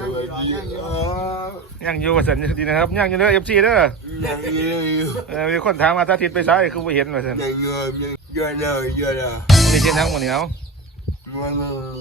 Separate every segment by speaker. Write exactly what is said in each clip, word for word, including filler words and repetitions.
Speaker 1: ย่างอยู่ว่าสันดีนะครับย่างอยู่เด้อเอฟซีเด้อมีคนถามมาสาธิตไปซ้ายคือไม่เห็นว่าสัน
Speaker 2: ยังเยอะเยอะเลยเยอะเลย
Speaker 1: นี่เช่นทั้งหมดเหนียว
Speaker 2: มัน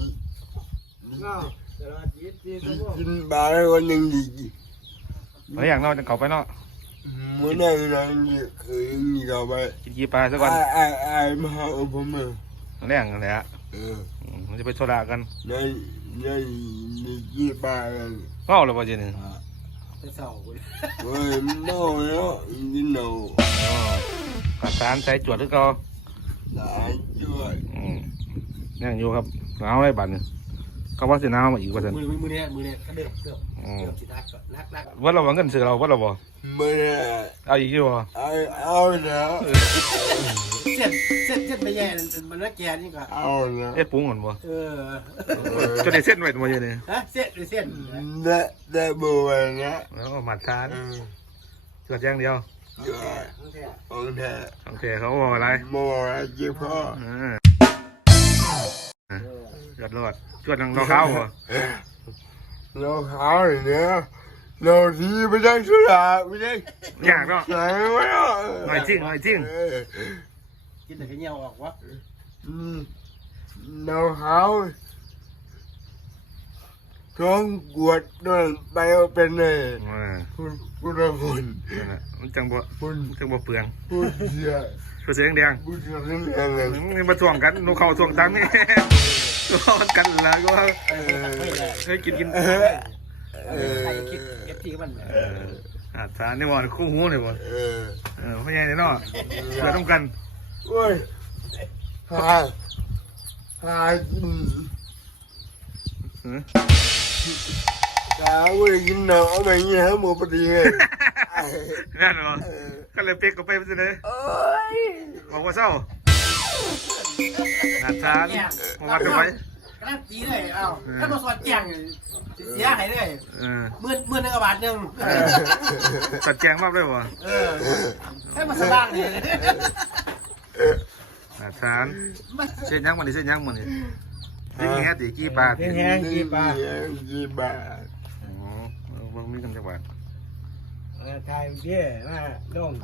Speaker 2: กินบาร์วันหนึ่งดี
Speaker 1: แล้วอย่างนอกจะเข้าไปเนาะ
Speaker 2: เมื่อนั้นเราเคยมีเราไป
Speaker 1: กินกีปลาซะก่อน
Speaker 2: ไอ้ไอ้มาหาผมมา
Speaker 1: แรงอะไรฮะ
Speaker 2: เออ
Speaker 1: มันจะไปโซดากัน
Speaker 2: ในในในยี่ปลาเลย
Speaker 1: เมาหรือเปล่าเจนี่
Speaker 3: จะเศร้าเว้ย
Speaker 2: เฮ้ยเน่าแล้วยินเน่า
Speaker 1: กัดสารใส่จวดหรือเปล่า
Speaker 2: หลายช่วย
Speaker 1: ย่างอยู่ครับหนาวไรบัดนี่เขาว่าสิหนาวมาอีกว่าสัน
Speaker 3: มือมือมือเนี้ยมือเนี้ยก็เดือบเดือบเดือบสิทักก็นักนัก
Speaker 1: ว่าเราว่าเงินซื้อเราว่าเราบ่
Speaker 2: เมื่อ
Speaker 1: เอาอีกอยู่บ่
Speaker 2: ไอ้เอาแล้ว
Speaker 3: เส้นเส้นเส้นไม่แย่มันนักแกนี่ก็
Speaker 2: เอาแล้ว
Speaker 1: เอ๊ะปรุงก่อนบ่
Speaker 3: เออ
Speaker 1: จะได้เส้นไว้ตัวเยอะนี่
Speaker 3: ฮะเส้นหรือเส้น
Speaker 2: ได้ได้บัวนะ
Speaker 1: แล้วหมัดทาน
Speaker 2: เออ
Speaker 1: จวดอย่างเดียว
Speaker 2: ช่วยองค์แท้
Speaker 1: โอเคเขาบอกอะไร
Speaker 2: โมอะไรเจ้าพ่อ
Speaker 1: จวดรอดจวดนังรอข้าวบ่
Speaker 2: เราขาวเนี่ยเราทีไม่ได้สุดาไม่ได้
Speaker 1: ยากเนาะ
Speaker 2: ใส่ไม่ได้
Speaker 1: หน่อยจริงหน่อยจริง
Speaker 3: กินแต่แค่เงี้ยวออกวะ
Speaker 2: เราขาวท้องกวดด้วยไปเอาเป็นเลย
Speaker 1: อ่า
Speaker 2: คุณคุณละคน
Speaker 1: นั่นแหละมันจังบ่
Speaker 2: คุณ
Speaker 1: จังบ่เปลือง
Speaker 2: คุณเสีย
Speaker 1: เพื่อเสียงแดง
Speaker 2: คุณเสียเรื่องอะไร
Speaker 1: นี่มาถ่วงกันนูเข้าถ่วงตังนี่ถ่วงกันแล้วก็
Speaker 2: เออ
Speaker 1: เฮ้ยกินกิน
Speaker 2: เออเออ
Speaker 3: ใครคิดเอฟซีมัน
Speaker 1: เอออาทานนี่บ่คู่หูนี่บ่
Speaker 2: เออ
Speaker 1: เออพ่อใหญ่นี่เนาะเพื่อต้องกัน
Speaker 2: โอ้ยหาหากิน
Speaker 1: หือ
Speaker 2: หาไม่ได้กินหนาเอาไปเงี้ยหมดพอดีเลย
Speaker 1: นั่นบ่ก็เลยเป๊กก็ไปซะเลย
Speaker 2: โอ้ย
Speaker 1: บอกว่าเศร้าอาทานผมว่าจะไป
Speaker 3: กระตีเลยเอ้าถ้ามาสอดแจงเสียหายเลย
Speaker 1: เออ
Speaker 3: หมื่นหมื่นหนึ่งบาทหนึ่ง
Speaker 1: ตัดแจงมากเลยบ่
Speaker 3: เออให้มาสร้างเลย
Speaker 1: อาทานเส้นยังมันนี่เส้นยังมันนี่เส้นแง่ตีกี่บาท
Speaker 2: แห้งกี่บาทกี่บาท
Speaker 1: อ๋อเบิ่งมีกันจังหวัด
Speaker 4: ไทยเย่มาลง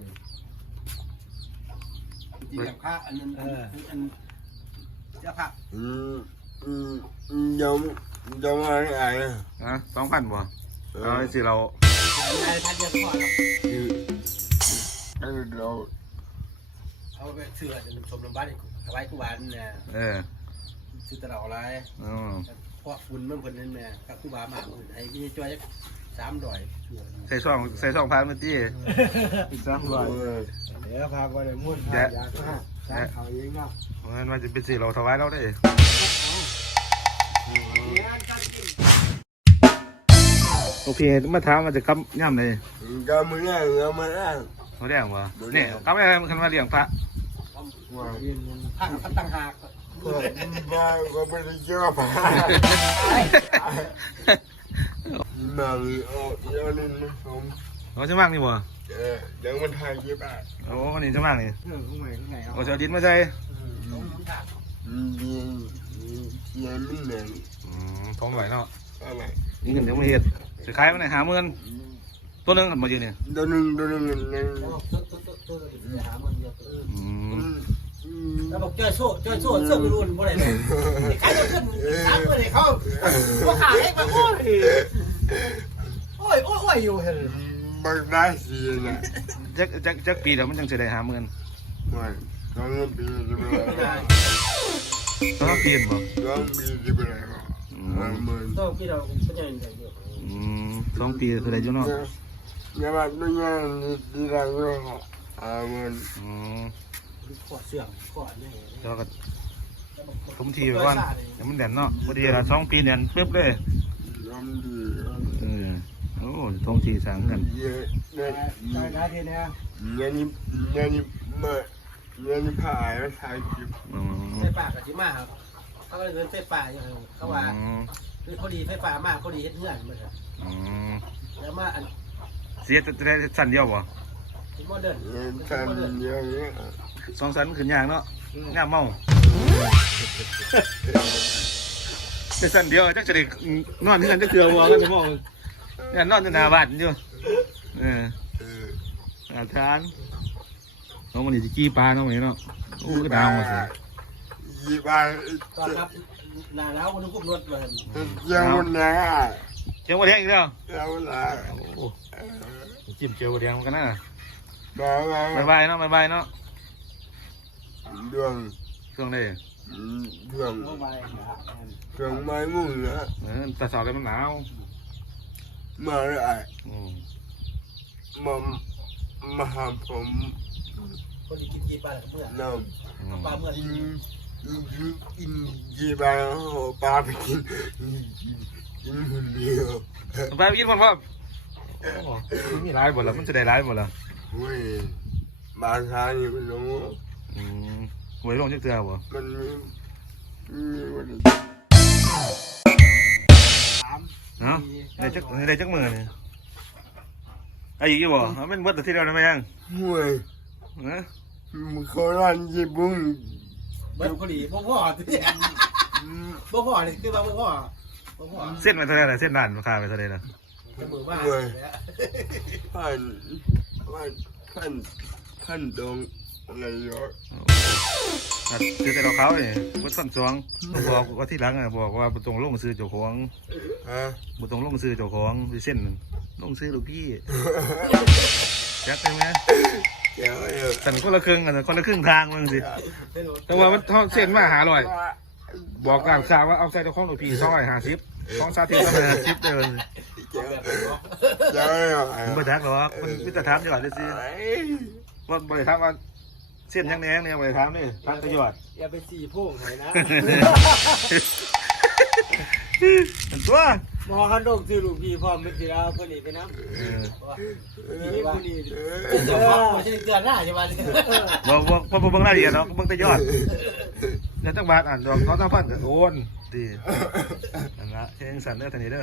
Speaker 3: จริงๆพระอันนั้นอันเจ้าพระ
Speaker 2: อืมอืมยังยังอะไรอ่ะ
Speaker 1: นะสองพันบ่เอาสิเรา
Speaker 3: นายทัดเดียวพอแล้ว
Speaker 2: คือเออเรา
Speaker 3: เอาไปเสือจะชมลำบ้านเอาไว้กูบานเนี่ย
Speaker 1: เออ
Speaker 3: ซื้อตลาดอะไร
Speaker 1: อ๋อ
Speaker 3: เพราะฝุ่นมันคนนั้นเนี่ยกับกูบาหมากไอ้พี่ช่วยสามร้อย
Speaker 1: ใส่ซองใส่ซองพันเมื่อกี้อีกสามร้อย
Speaker 4: เดี๋ยวพาไปเลยมุ่นพายาข้าสามเขาเองเนาะ
Speaker 1: มันว่าจะเป็นสิเราถวายเราได้โอเคมาถามมาจะกำย่ำเลย
Speaker 2: ก็ไม่ได้ก็ไม่ได้
Speaker 1: เขาเรียกว่าเนี่ยกำอะไรมันคันว่าเลี้ยงพระ
Speaker 2: ว่า
Speaker 3: ทางพันตังหาก
Speaker 2: เพื่อนบ้านก็ไม่ได้เจอผ่ามาเลยอ๋อย้อนนี่มันผม
Speaker 1: เขาจะมากนี่บ่
Speaker 2: เออยังมันทายยี่บาท
Speaker 1: โอ้นี่จะมากนี่
Speaker 4: เรื่องของใหม่ของไหนเอา
Speaker 1: โอ้เสียดินมาใส่
Speaker 2: เรียนเรียนไม่เหนื่อย
Speaker 1: อืมท้องไหวเนาะ
Speaker 2: อะไร
Speaker 1: นี่เงินเดี๋ยวมาเฮ็ดสิขายมันไหนหาเงินตัวนึงมาอยู่นี่
Speaker 2: ตัวหนึ่งตัวหนึ่งนั่น
Speaker 3: ตัวตัวตัวตัวจะหามันเดียว
Speaker 1: อืม
Speaker 3: แล้วบอกเจอโซ่เจอโซ่เสื้อไม่รุ่นบ่ได้เลยใครจะขึ้นสามเมื่อไหร่เขาว่าขาให้มาโอ้ยโอ้ยโอ้ยโอ้ยอยู่เห็น
Speaker 2: บักได้สินะ
Speaker 1: จักจักจักปีเดี๋ยวมันจังสิได้หาเงิน
Speaker 2: ว่าต้องปีจะไปไหน
Speaker 1: ต้องปีนบ่
Speaker 2: ต้องปีจะไปไหนห้าหมื่น
Speaker 3: ต้องพี่เราเป็นยังไงเดียว
Speaker 1: อืมสองปีคือได้อยู่เนาะ
Speaker 2: อย่ามาดูงานที่เราก็ห้าหมื่น
Speaker 1: อืม
Speaker 3: ขอเสื่อมขอนี่
Speaker 1: แล้วก็ทุ่มทีไปก่อนเดี๋ยวมันแดนเนาะพอดีละสองปีแดนปึ๊บเลย
Speaker 2: ยอมดี
Speaker 1: เออโอ้ทุ่มทีสั่งกัน
Speaker 2: เยอะเนี่ย
Speaker 4: ได้ได้ทีนี้
Speaker 2: เนี่ยนี่เนี่ยนี่มาเนี่ยนี่ผ่านแล้วถ่ายคลิป
Speaker 1: อืม
Speaker 3: ไฟป่ากับชิมาครับเขาก็เลยเงินไฟป่าอย่างเขาว่า
Speaker 1: อืม
Speaker 3: คือเขาดีไฟป่ามากเขาดีเฮ็ดเงื่อนมันครับ
Speaker 1: อืม
Speaker 3: แล้วมาอัน
Speaker 1: เสียจะได้สั้นเดียวบ่
Speaker 3: เป็นโมเดิร์น
Speaker 2: เนี่ยทำอย่างเงี้ย
Speaker 1: สองสันขึ้นยางเนาะงามเมาแต่สั่นเดียวจักจะได้นอนที่กันจะเกลือวัวกันจะมองเนี่ยนอนอยู่หน้าบ้านอยู่เออ
Speaker 2: เออ
Speaker 1: อาทานน้องมันนี่จะกี้ปลาน้องมันนี่เนาะโอ้ก็ดาวมาสิ
Speaker 2: ยี่บ้าน
Speaker 3: ตอนครับหน้าแล้วมันก็รถเลย
Speaker 2: ยังวันนะ
Speaker 1: เจียวกระเทียมอีกแล้ว
Speaker 2: ยังวันนะ
Speaker 1: โอ้จิ้มเจียวกระเทียมกันนะ
Speaker 2: มามา
Speaker 1: บายบายเนาะบายบายเนาะ
Speaker 2: ดวง
Speaker 1: ช่วงนี้
Speaker 2: ดวง
Speaker 3: เมื่อวาน
Speaker 2: ดวงไม้มุ่งนะ
Speaker 1: เออแต่สอบเลยมันหนาว
Speaker 2: มาเลย
Speaker 1: อืม
Speaker 2: มามาหาผม
Speaker 3: คนที่กินกี่ปลาเมื่อ
Speaker 2: น้
Speaker 1: อืม
Speaker 3: ปลาเมื่อ
Speaker 2: ำกินกินกินยี่บ้านปลาไปกินกินคนเดียว
Speaker 1: ไปไปกินคนพ่อโอ้มีร้ายหมดแล้วมันจะได้ร้ายหมดแล้ว
Speaker 2: เว้ยบางครั้งนี่มันลง
Speaker 1: อืมไว้ลงจักเตือบ่
Speaker 2: มันมีมีวัน
Speaker 1: เนาะได้จักได้จักมือนี่ไอ้อีกอยู่บ่มันเป็นเบิดที่เดียวได้ไหมยัง
Speaker 2: ห่วย
Speaker 1: เออ
Speaker 2: มึงเขาร้านญี่ปุ่น
Speaker 3: เบิ้ลพอดีพ่อพ่อพ่อพ่อนี่คือว่าพ่อพ่อพ่อพ่อ
Speaker 1: เส้นไปเท่าไหร่ล่ะเส้นด่านราคาไปเท่าไหร่ล่ะ
Speaker 3: มือบ้า
Speaker 2: พันพันพันพันตรงอะไรเยอะ
Speaker 1: ครับคือแต่เราเขาเนี่ยวัดฟันสองบอกว่าที่หลังอ่ะบอกว่าบ่ตรงลงซื้อเจ้าของ
Speaker 2: ฮะ
Speaker 1: บ่ตรงลงซื้อเจ้าของที่เส้นลงซื้อลูกพี่จักได้ไหม
Speaker 2: เจ้าเออ
Speaker 1: สั่นคนละครึ่งกันคนละครึ่งทางมึงสิแต่ว่ามันเท่าเส้นมาหาลอยบอกการข่าวว่าเอาใส่เจ้าของลูกพี่สองร้อยห้าสิบของซาเทียนก็มาสิบเดิน
Speaker 2: เจ้าเออ
Speaker 1: มันบ่ทักหรอกมันมิตรถามจังหวัดเลยสิว่าบ่ได้ถามว่าเส้นยังแหนงเนี่ยบ่ได้ถามนี่ทางตะยอด
Speaker 4: อย่าไปสี่พุ่งไหนนะ
Speaker 1: มันตัว
Speaker 4: มอเขาโดกซื้อลูกพี่พร้อมเป็นสีเอาคนนี้ไปน้ำ
Speaker 1: เออ
Speaker 4: นี่คนนี้
Speaker 3: เจ้าพ่อไม่ใช่เตือนหน้าใช่ไหม
Speaker 1: บอกบอกพอเบิ่งรายละเอียดเนาะเบิ่งแต่ยอดแล้วจังบาทอ่านดอกเขาต้องพันโอนดีนั่นละเช่นสันเด้อทันนี้เด้อ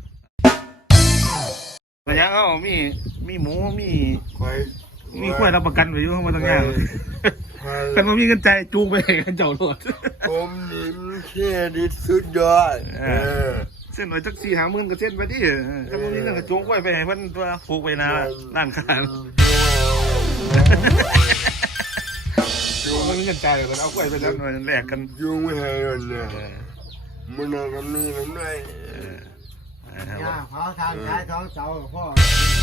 Speaker 1: ระยะเขามีมีหมูมี
Speaker 2: คอย
Speaker 1: มีกล้วยรับประกันไว้อยู่มาตั้งอย่างกันว่ามีเงินใจจูงไปให้กันเจ้าโลด
Speaker 2: ผมนี่มันเครดิตสุดยอดเออ
Speaker 1: เส้นหน่อยจักสี่หาหมื่นก็เส้นไปดิถ้ามันมีเงินก็จูงกล้วยไปให้เพิ่นตัวผูกไปนาร้านค้าจูงมันมีเงินใจเลยเอากล้วยไปแล้วหน่อยแลกกัน
Speaker 2: ยุ่งไม่ให้เลยเนี่ย
Speaker 1: เออ
Speaker 2: มันนอนกับนี่น้ำได้
Speaker 1: เออนะครับ
Speaker 4: ย่าเขาทางซ้ายท้องเสากับพ่อ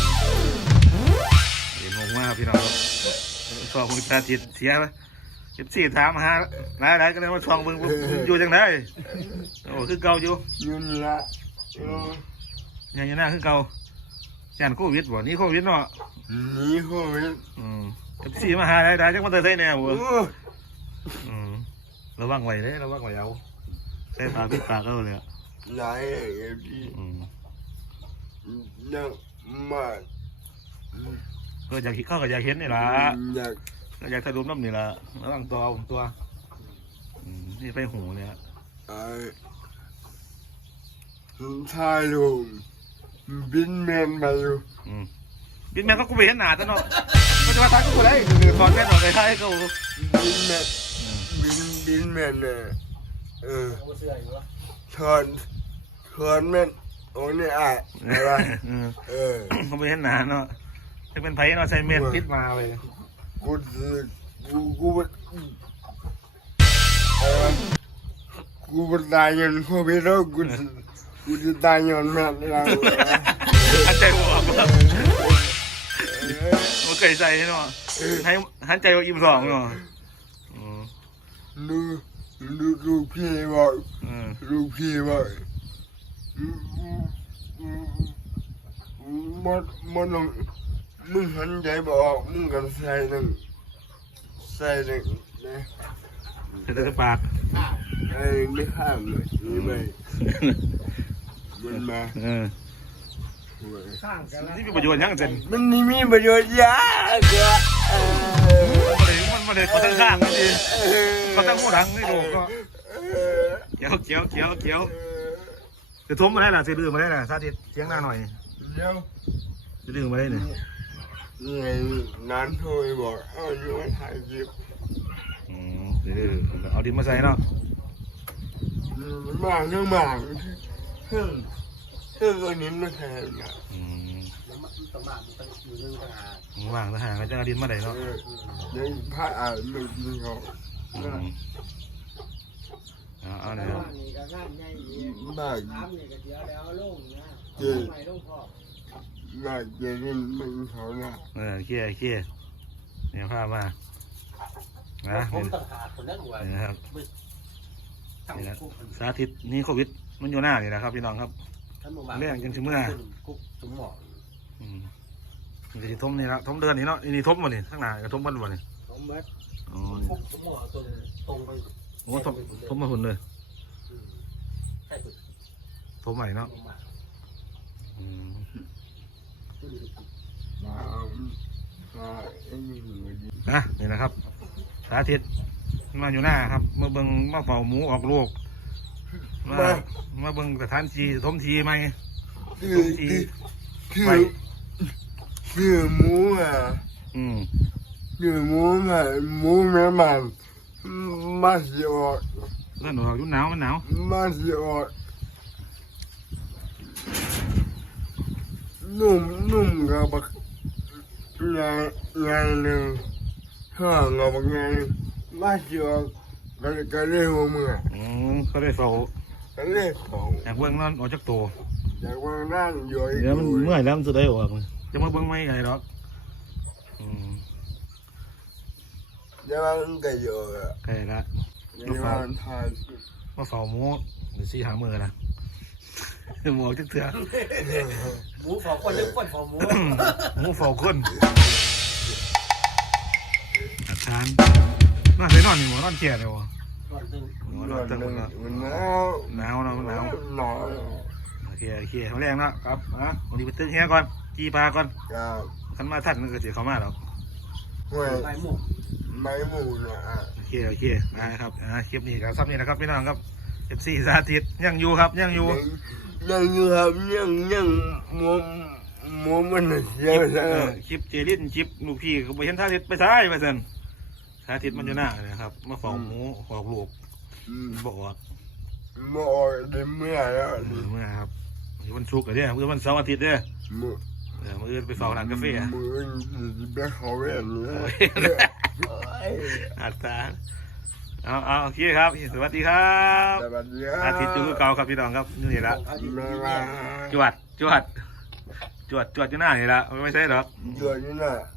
Speaker 1: เห็นงงมากพี่น้องครับซองคุณตาติดเสียไหมสิบสี่ถามหาหลายหลายก็เลยมาซองมึงอยู่จังไดโอ้คือเก่าอยู่
Speaker 2: ยุ่งละเออ
Speaker 1: ยังยังหน้าคือเก่ายันโควิดบ่นี่โควิดเนาะ
Speaker 2: หนีโควิด
Speaker 1: อืมสิบสี่มาหาหลายหลายจังมาเตยใส่แนว
Speaker 2: โอ้
Speaker 1: บ่อืมระวังไว้เด้ระวังไว้เอาใส่ปากพิษปากเอาเลยอ่ะ
Speaker 2: ไหนไอ้พี่
Speaker 1: อืม
Speaker 2: ยังมา
Speaker 1: ก็อยากเข้าก็อยากเห็นนี่ล่ะ
Speaker 2: อยาก
Speaker 1: ก็อยากถ่ายรูปน้ำนี่ล่ะระวังตัวเอาตัวอืมนี่ไปหูเนี่ย
Speaker 2: ไอ้ชายลุงบินแมนมาอยู่
Speaker 1: อืมบินแม่ก็กูไปเห็นหน้าตะเนาะมันจะมาทักกูได้คือถอนแม่นออกไปท้ายกู
Speaker 2: บินแมนบินบินแมนเนี่ยเออ
Speaker 3: เสื้ออยู่วะ
Speaker 2: ถอนถอนแมนโอ้เนี่ยอ่ะอะไร
Speaker 1: อืม
Speaker 2: เออ
Speaker 1: เขาไปเห็นหนาเนาะจะเป็นไผ่เนาะใส่เม็ดพิษมาเลย
Speaker 2: กูจะกูกูมันเออกูมันตายยันโควิดแล้วกูจะกูจะตายยันแมนแล้ว
Speaker 1: หันใจหัวมันเคยใส่เนาะให้หันใจว่าอิ่มสองเนาะอืม
Speaker 2: ดูดูดูพี่บอก
Speaker 1: อืม
Speaker 2: ดูพี่บอกมันมันต้องมึงหันใจบอกมึงกันใส่หนึ่งใส่หนึ่งนะ
Speaker 1: ใส่แต่ปาก
Speaker 2: ไอ้ไม่ข้ามเลยนี่ไม่มันมา
Speaker 1: เออ
Speaker 4: ข้างกันแล้ว
Speaker 1: นี่มีประโยชน์ยังเจน
Speaker 2: มันนี่มีประโยชน์ยากกว่าเออ
Speaker 1: มันเลยมันมันเลยเขาตั้งข้างนี่ดิเขาตั้งหัวดังนี่ดูก็เกี่ยวเกี่ยวเกี่ยวเกี่ยวจะทุ่มมาได้ล่ะจะดื้อมาได้ล่ะสาธิตเสียงหน้าหน่อย
Speaker 2: เดี๋ยว
Speaker 1: จะดื้อมาได้เนี่ย
Speaker 2: นี่ไงนันโทรบอกเอาอยู่มาถ่ายคลิป
Speaker 1: อืมดื้อเอาดินมาใส่เนาะ
Speaker 2: มากทั้งมากเพิ่งเพิ่งอันนี้ไม่แทนนะ
Speaker 1: อืม
Speaker 3: มันมันต้องมามันต้องอยู่เรื่องต่างหาก
Speaker 1: ว่างทหารก็จะเอาดินมาได้เนาะ
Speaker 2: เออยังพระอ่านไม่กินเขา
Speaker 1: อืมเอาเอาเลย
Speaker 4: บ้านนี่ก็งานใหญ่ดี
Speaker 2: มาก
Speaker 4: น้ำนี่ก็เดี๋ยวแล้วลงนะใหม่ลงพอ
Speaker 2: มากจะกินไม่กินเขานะ
Speaker 1: เออเคี่ยเคี่ยเนี่ยภาพมานะ
Speaker 3: ผม
Speaker 1: นี่
Speaker 3: ต่างหากคนนั้นหัว
Speaker 1: นี่นะครับ
Speaker 3: ทั้ง
Speaker 1: นี่นะ
Speaker 3: คุก
Speaker 1: สาธิตนี่โควิดมันอยู่หน้านี่นะครับพี่น้องครับ
Speaker 3: ทั้งหมู่บ้าน
Speaker 1: เรื่องจังสิเมื่อ
Speaker 3: คุกสมหมอง
Speaker 1: อืมมันจะทมนี่ละทมเดือนนี่เนาะนี่ทมบ่นี่ข้างหน้าก็ทมบ่บ่นี่
Speaker 4: ผมเบิด
Speaker 1: อ๋อ
Speaker 3: คุกสมหมองตรงตรงไป
Speaker 1: โอ้ทมทมมาหุ่นเลย
Speaker 3: ใช่คุณ
Speaker 1: ทมใหม่เนาะ
Speaker 3: ลงมา
Speaker 1: อืม
Speaker 2: มามาไอ้นี่มันดี
Speaker 1: นะนี่นะครับ สาธิตมาอยู่หน้าครับมาเบิ่งมาเฝ้าหมูออกลูกมามาเบิ่งสถานที่ทมทีไหม
Speaker 2: คือ
Speaker 1: ทมที
Speaker 2: คือ
Speaker 1: ไป
Speaker 2: คือหมูอ่ะ
Speaker 1: อืม
Speaker 2: คือหมูอ่ะหมูแม่มันมาสิออก
Speaker 1: เล่นออกยุ่หนาวมันหนาว
Speaker 2: มาสิออกนุ่มนุ่มกับบักไงไงหนึ่งห้างกับบักไงมาสิออกก็ก็เรียกว่ามึงอ่ะ
Speaker 1: อืมเขาได้เฝ้า
Speaker 2: ก็เรียกของ
Speaker 1: อยากเบิ่งนั่นออกจากตัว
Speaker 2: จากว่านั่งอยู่อีก
Speaker 1: เดี๋ยวมันเมื่อยแล้วมันจะได้ออกจะมาเบิ่งไม่ไงหรอกอืม
Speaker 2: เดี๋ยวมันก็อยู่อ่ะ
Speaker 1: ใกล้ละ
Speaker 2: เดี๋ยวมันทาน
Speaker 1: มาเฝ้าหมูหรือซีหามือนะหมูออกจากเถื่อ
Speaker 3: หมูฝอคนหรือคนฝอหมู
Speaker 1: หมูเฝ้าคนอาจารย์น่าใส่นอนนี่หมูนอนแก่เลยวะ
Speaker 3: ก่อนตึง
Speaker 1: หมูน
Speaker 2: น
Speaker 1: อ
Speaker 2: อน น
Speaker 1: ตึงหมดแล้ว
Speaker 2: มันหนาว
Speaker 1: หนาวเนาะมันหนาว
Speaker 2: หนาว
Speaker 1: โอเคโอเคเขาแรงเนาะครับอ่ะวันนี้ไปตึ้งเฮียก่อนจีปลาก่อน
Speaker 2: กับ
Speaker 1: ขันมาทัดมันก็จะเข้ามาแล้ว
Speaker 2: ห้วย
Speaker 3: ใบหมู
Speaker 2: ไม้หมูนะ
Speaker 1: โอเคโอเคนะครับอ่าคลิปนี้ครับซับนี้นะครับพี่น้องครับเอฟซีสาธิตยังอยู่ครับยังอยู่
Speaker 2: ยังอยู่ครับยังยังหมูหมูมันเสีย
Speaker 1: คลิป
Speaker 2: แล้
Speaker 1: เอ
Speaker 2: ว
Speaker 1: อคลิปเจลินคลิปลูกพี่ก็ไปเห็นสาธิตไปซ้ายไปสันสาธิตมันอยู่หน้าเลยครับมาเฝ้าหมูออกลูกบอกออก
Speaker 2: หมูออกได้เมื่อแล้ว
Speaker 1: เออเมื่อครับวันศุกร์อะเนี่ยเมื่อวันเสาร์อาทิตย์เนี่ย
Speaker 2: หมู
Speaker 1: เออมื่ออื่นไปเฝ้าร้านกาแฟอะ
Speaker 2: หมูไปเขาเรียนเลย
Speaker 1: อาตาเอาเอาโอเคครับสวัสดีครับ
Speaker 2: สวัสดีครับ
Speaker 1: อาทิตย์อยู่คือเก่าครับพี่น้องครับนี่ละ
Speaker 2: บ๊ายบาย
Speaker 1: จวดจวดจวดจวดอยู่หน้านี่ละไม่ใช่หรอก
Speaker 2: อยู่นี่นะ